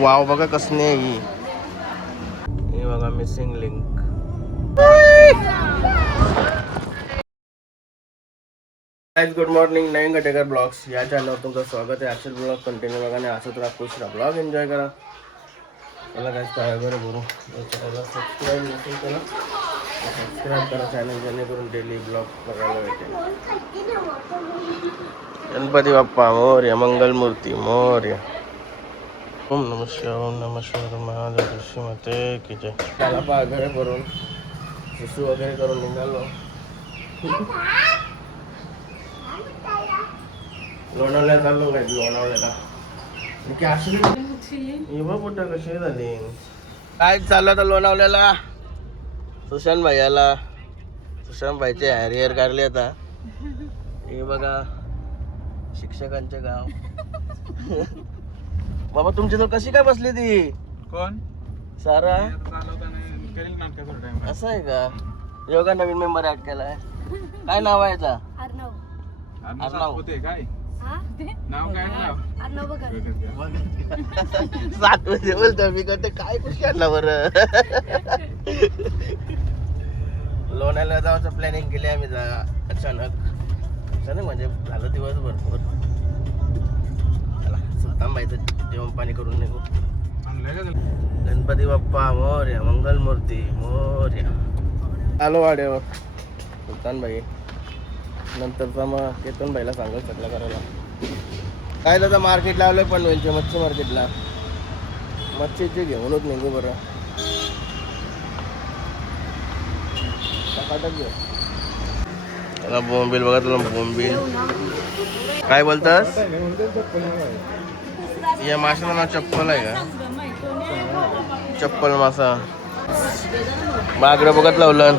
Wow बघा कसली आहे ही. हे बघा missing link. Good morning. Navin Gatekar blogs या चॅनलवर तुमचं स्वागत आहे. असेच ब्लॉग कंटिन्यू बघा आणि असंच राहा, खुश राहा, ब्लॉग एन्जॉय करा. मला काय काय वगैरे भरू सबस्क्राईब नसेल करा, सबस्क्राईब करा चॅनल, जेणेकरून डेली ब्लॉग बघायला भेटेल. गणपती बाप्पा मोरया, मंगलमूर्ती मोरया. ओम नमः शिवाय, ओम नमः शिवाय, महादेव श्रीमते की जय. त्याला वगैरे करून शिशू वगैरे करून निघालो. लोणावळ्यात चाललो काय, लोणावळ्याला कुठं कशी झाली काय चाललं आता लोणावळ्याला. सुशांत भाईला, सुशांत भाईचे हॅरियर काढले आता. हे बघा शिक्षकांचे गाव. बाबा तुमची तर कशी काय बसली ती. कोण सारा असं आहे का. योगा नवीन मेंबर ऍड केलाय. काय नाव आहे याचा. अर्णव होते काय नाव काय सात वाजे बोलतो मी करते काय खुश काढला बरं. लोणावळ्याला जायचं प्लॅनिंग केली आम्ही अचानक म्हणजे झालं दिवस भरपूर. चला सुलतानबाईचं जेवण पाणी करून निघू. गणपती बाप्पा मोरया, मंगलमूर्ती मोरया. आलो वाड्यावर सुलतानबाई. नंतरचा मग केतन भाईला सांगत सगळं करायला. काय त्याचा मार्केट लावलंय पनवेलच्या मच्छी मार्केटला. मच्छीचे घेऊनच निघू बरं. त्याला बोंबील बघा, तुला बोंबील काय बोलतास. या माशाला नाव चप्पल आहे का. चप्पल मासा. बागडं बघत लावलं.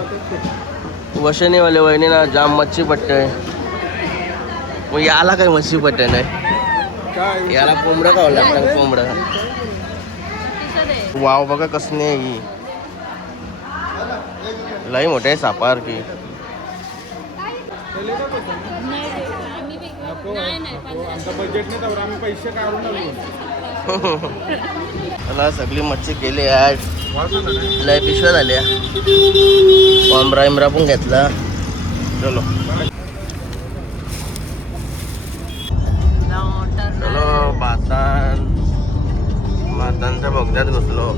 वशनीवाले वहिनी ना जाम मच्छी पट्टे. मग याला काय मच्छी पट्टे नाही, याला कोंबडं खावं लागतं. कोंबडं वाव बघा कसली आहे ही. लई मोठे आहे सापासारखी. मला सगळी मच्छी केली ऍड. लय पिशव्या झाल्या. कोंबडा इमरा पण घेतला. चलो चलो भातांच्या बोगद्यात घुसलो.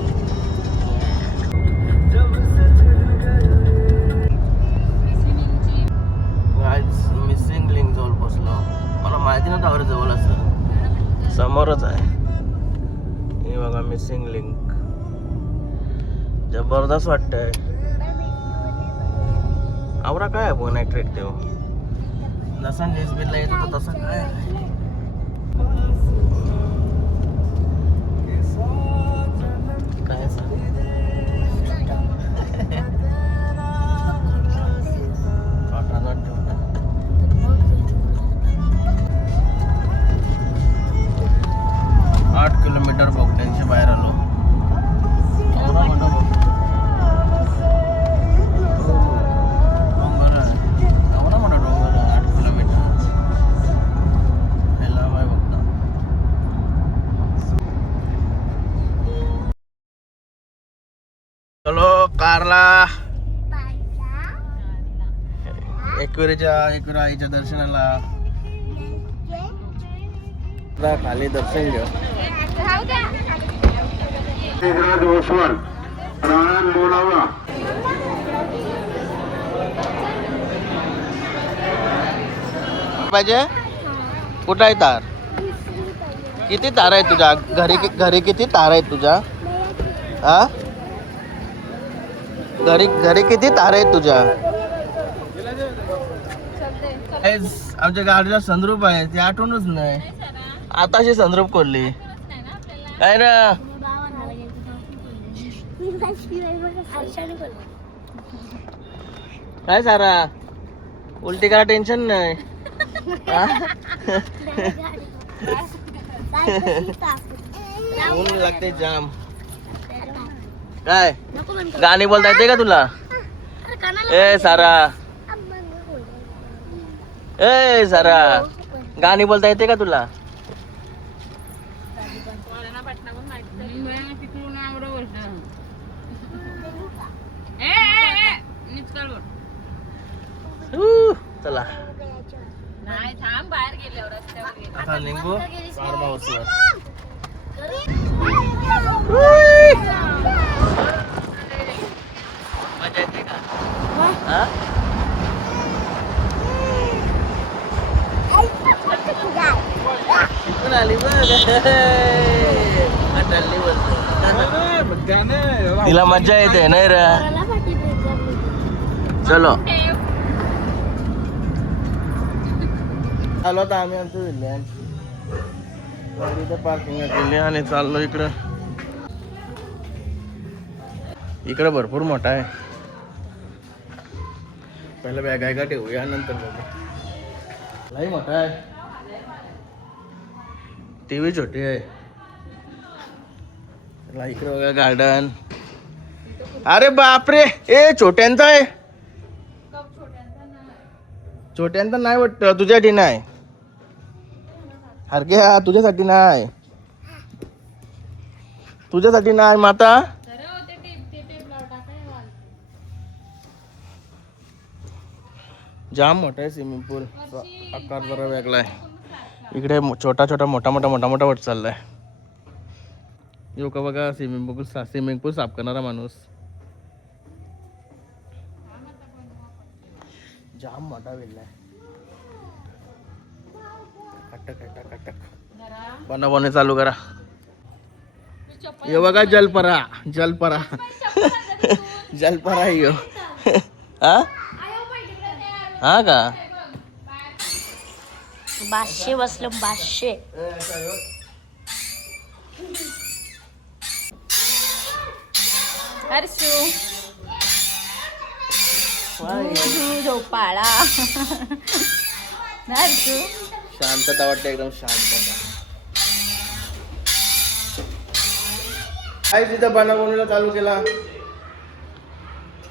मिसिंग लिंक जवळ पोचलो. मला माहिती नव्हतं आवर जवळ असं समोरच आहे. हे बघा मिसिंग लिंक. जबरदस्त वाटतंय. आवरा काय आपण अट्रॅक्टिव्ह. जसा न्यूजबिलला येत होता तसा काय काय 8 किलोमीटर बोगद्यांच्या बाहेर आलो. चलो कारला एकविरा आईच्या दर्शनाला. खाली दर्शन घेऊ. पाहिजे कुठं आहे तार. किती तार आहे तुझ्या घरी किती तार आहेत तुझ्या. हा घरी किती तार आहेत तुझ्या. आमच्या गाडीला संद्रूप आहे ती आठवणच नाही. आताशी संद्रूप खोलली काय ना. काय सारा उलटी करा टेन्शन नाही. ऊन लागते जाम. काय गाणी बोलता येते का तुला. ए सारा गाणी बोलता येते का तुला. तिकडून आवडं वर्ष चला नाही थांब बाहेर गेल्यावर रस्त्यावर आता निघू फार्म हाऊसवर. मजा येते का? हा? इकडून आली बघ. अटलली बोलतो. तिला मजा येते नाही रे. चलो आलो आता आम्ही आमचं विल्ल्यान गाडीचं पार्किंग केली आणि चाललो इकडं. इकडं भरपूर मोठा आहे. पहिलं बॅग आहे का ठेवूया नंतर बघू. लई मोठा आहे. टीव्ही छोटी आहे. इकडे बघा गार्डन. अरे बापरे ए छोट्यांचा आहे. छोट्यांचा नाही वाटतं तुझ्यासाठी नाही. अरे हा तुझ्यासाठी नाही. तुझ्यासाठी नाही माता. जाम मोठा आहे स्विमिंग पूल. आकार जरा वेगळा आहे. इकडे छोटा छोटा मोठा मोठा मोठा मोठा वट चाललाय. यो का बघा स्विमिंग पूल साफ करणारा माणूस. जाम मोठा वेल्ला आहे. कटक कटक कटक बनवणे चालू करा. ये बघा जलपरा जलपरा जलपरा यो. हा हा का 500 बसलं 500. हर्षू झोपाळा हर्षू शांतता वाटते एकदम शांतता. काय तिथं बनवणीला चालू केला.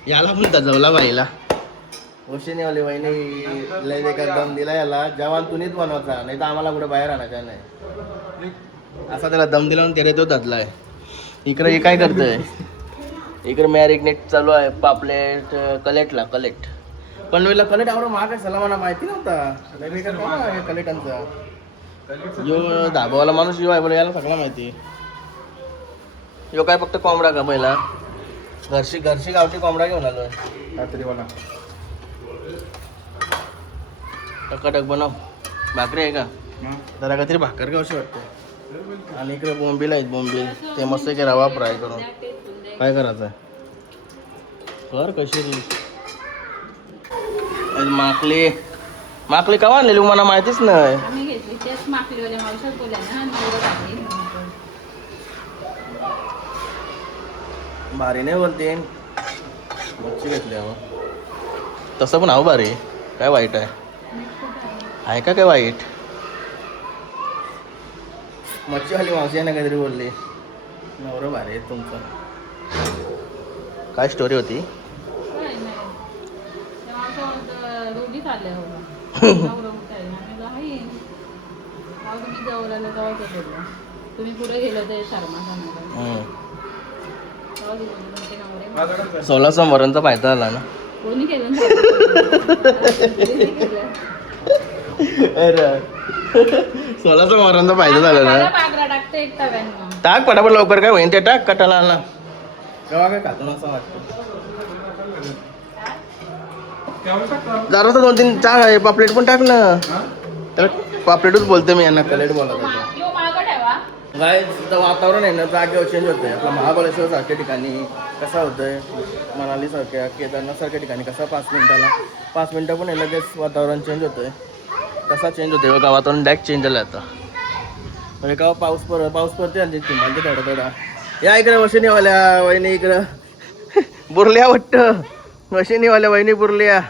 याला पण तजवला बाईला. वशिनीवाली वहिनी लय बेकार दम दिला याला. जवान तुम्हीच बनवायचा नाही तर आम्हाला कुठे बाहेर आणायचा नाही. असा त्याला दम दिला त्याने तो धरलाय. इकडे हे काय करतोय. इकडे मॅरिनेट चालू आहे. पापलेट कलेटला कलेट. पनवेलला कलेट आवडा महाग आहे. सला मला माहिती नव्हता कलेटांचा. यो धाबावाला माणूस यो आहे बरं याला सगळं माहिती. यो काय फक्त कोंबडा का पहिला घरशी घरशी गावठी कोंबडा घेऊन आलोय रात्रीवाला. टकाटक बनव. भाकरी आहे का जरा काहीतरी भाकर का अशी वाटते. आणि इकडे बोंबील आहेत. बोंबील ते मस्त की रवा फ्राय करून काय करायचं आहे. कर कशी माकली माकली का आणलेली मला माहितीच नाही. आम्ही घेतली तेच माकलीवाल्या मावशात बोलल्या ना नवरं घातली. भारी नाही बोलते मच्छी घेतली. तसं पण आहो भारी. काय वाईट आहे का काय वाईट. मच्छीवाली मावशी ना काहीतरी बोलली. नवरं भारी आहे तुमचं. काय स्टोरी होती. काय नाही त्या मावशा दोघी चालल्या नवरं कुठे आम्ही आहे तुम्ही जवळला जवळच बोलला. तुम्ही पुढे गेलो ते शर्मा सांगा 16 सोमवारांचा फायदा आला ना. कोणी केलं 16 सोमवारांचा फायदा झाला ना. पागरा टाकते एक तव्यानं. टाक पटापट लवकर काय होईन ते टाक कटाला आला. केव्हा काय खातो असं वाटतं. जरा 2-3 चार पापलेट पण टाक ना. त्याला पापलेटच बोलते मी यांना कलेट बोलत. यो मागं ठेवा. काय वातावरण आहे ना जागेवर चेंज होतंय. आपला महाबळेश्वर सारख्या ठिकाणी कसं होतंय. मनाली सारख्या केदारनाथ सारख्या ठिकाणी कसं 5 मिनटं पण आहे लगेच वातावरण चेंज होतंय. कसा चेंज होतोय बघा. वातावरण डायरेक्ट चेंज झालं आता. म्हणजे का पाऊस पडते आणि म्हणजे थोडा या इकडे वशिनीवाल्या वहिनी इकडं बुरल्या वाटतं. वशिनीवाल्या वहिनी बुरल्या.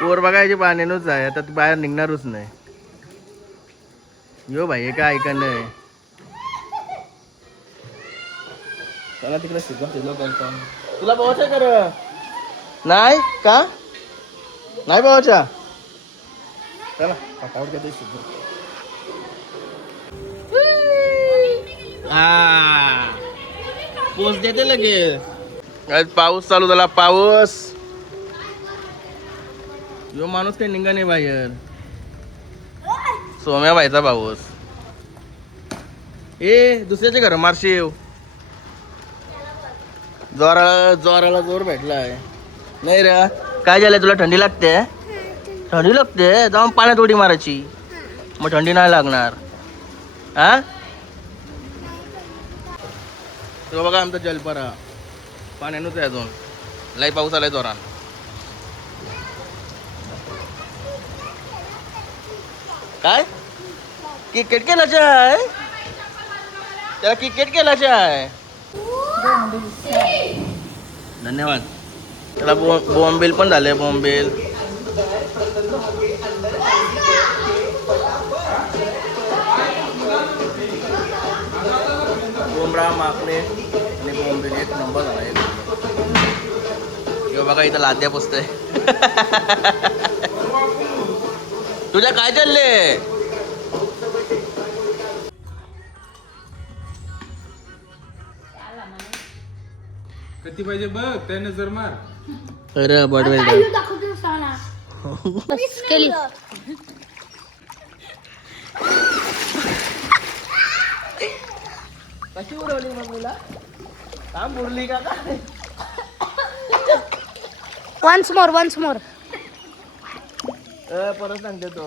पोर बघायची पाण्यानंच आहे आता. ती बाहेर निघणारच नाही. यो भाई हे काय ऐकणं आहे. चला तिकडे शिजलो करतो. तुला बघायचं कर नाही का नाही बघायचा. चला फटाफट काहीतरी शिजलो. हा पोच देते लगेच. आज पाऊस चालू झाला. पाऊस यो माणूस काही निघा नाही बाहेर. सोम्या व्हायचा पाऊस. ए दुसऱ्याचे घर मारशिव. जोराला जोर भेटलाय. नाही रे काय झालंय तुला? थंडी लागते? थंडी लागते जाऊन पाण्यात उडी मारायची, मग थंडी नाही लागणार. हा तो बघा आमचा जलपरा पाण्यानंच आहे अजून. लई पाऊस आलाय जोरान. काय क्रिकेट केलाचे आहे? त्याला क्रिकेट केलाचे आहे. धन्यवाद. त्याला बॉम्बेल पण झाले. बॉम्बेल बोंबडा मापणे आणि बॉम्बेल एक नंबर झाला. एक बघा इथं लाद्या पुसतंय. तुझ्या काय चालले? किती पाहिजे बघ त्याने जर मार. अरे बडवेल केली कशी उडवली मम्मीला? काम बुरली का काय? वन्स मोर परत सांगते तो.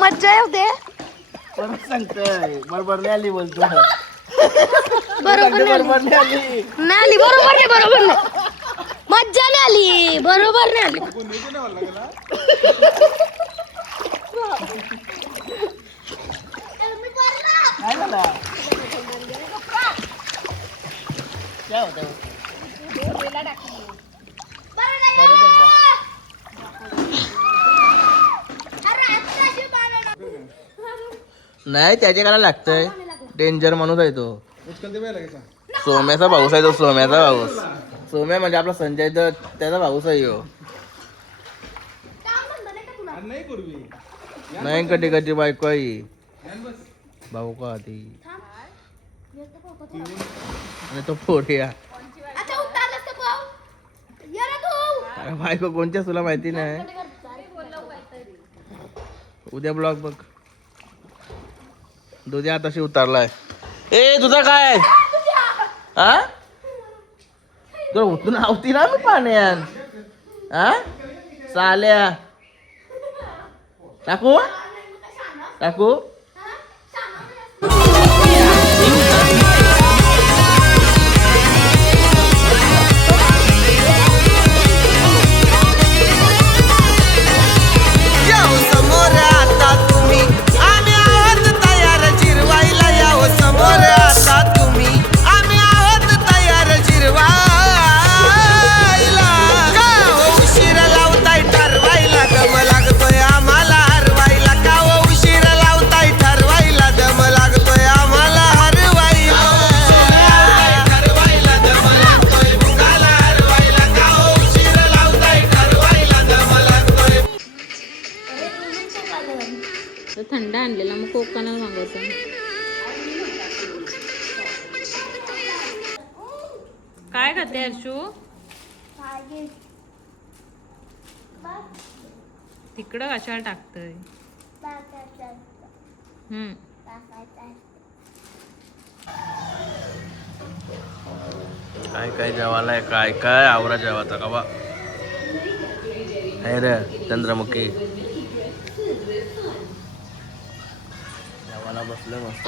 मज्जा होते. परत सांगतोय बरोबर नाही आली बोलतो. बरोबर बरोबर नाही आली. नाही आली. बरोबर नाही मज्जा नाही आली. बरोबर नाही आली. काय झाला? काय होतं? नाही त्याचे काय लागतंय. डेंजर माणूस आहे तो. सोम्याचा भाऊस आहे तो. सोम्याचा भाऊस. सोम्या म्हणजे आपला संजय दत्त त्याचा भाऊस आहे ह्यो. नाही कधी कधी बायको आहे भाऊ का ती. आणि तो पोरिया बायको कोणच्याच तुला माहिती नाही. उद्या ब्लॉग बघ. दुध्या आताशी उतारलाय. ए तुझा काय? हा तुला उतरून आवती ना मी पाण्यान. हा चाल्या टाकू टाकू. थंड आणलेला मग कोकणाला मागवतो. काय खाते हर्षू? तिकडं कशाला टाकतय? काय काय जेवायलाय? काय काय आवरा जेवायचा का बा? आहे रे चंद्रमुखी. जेवायला बसलं मस्त.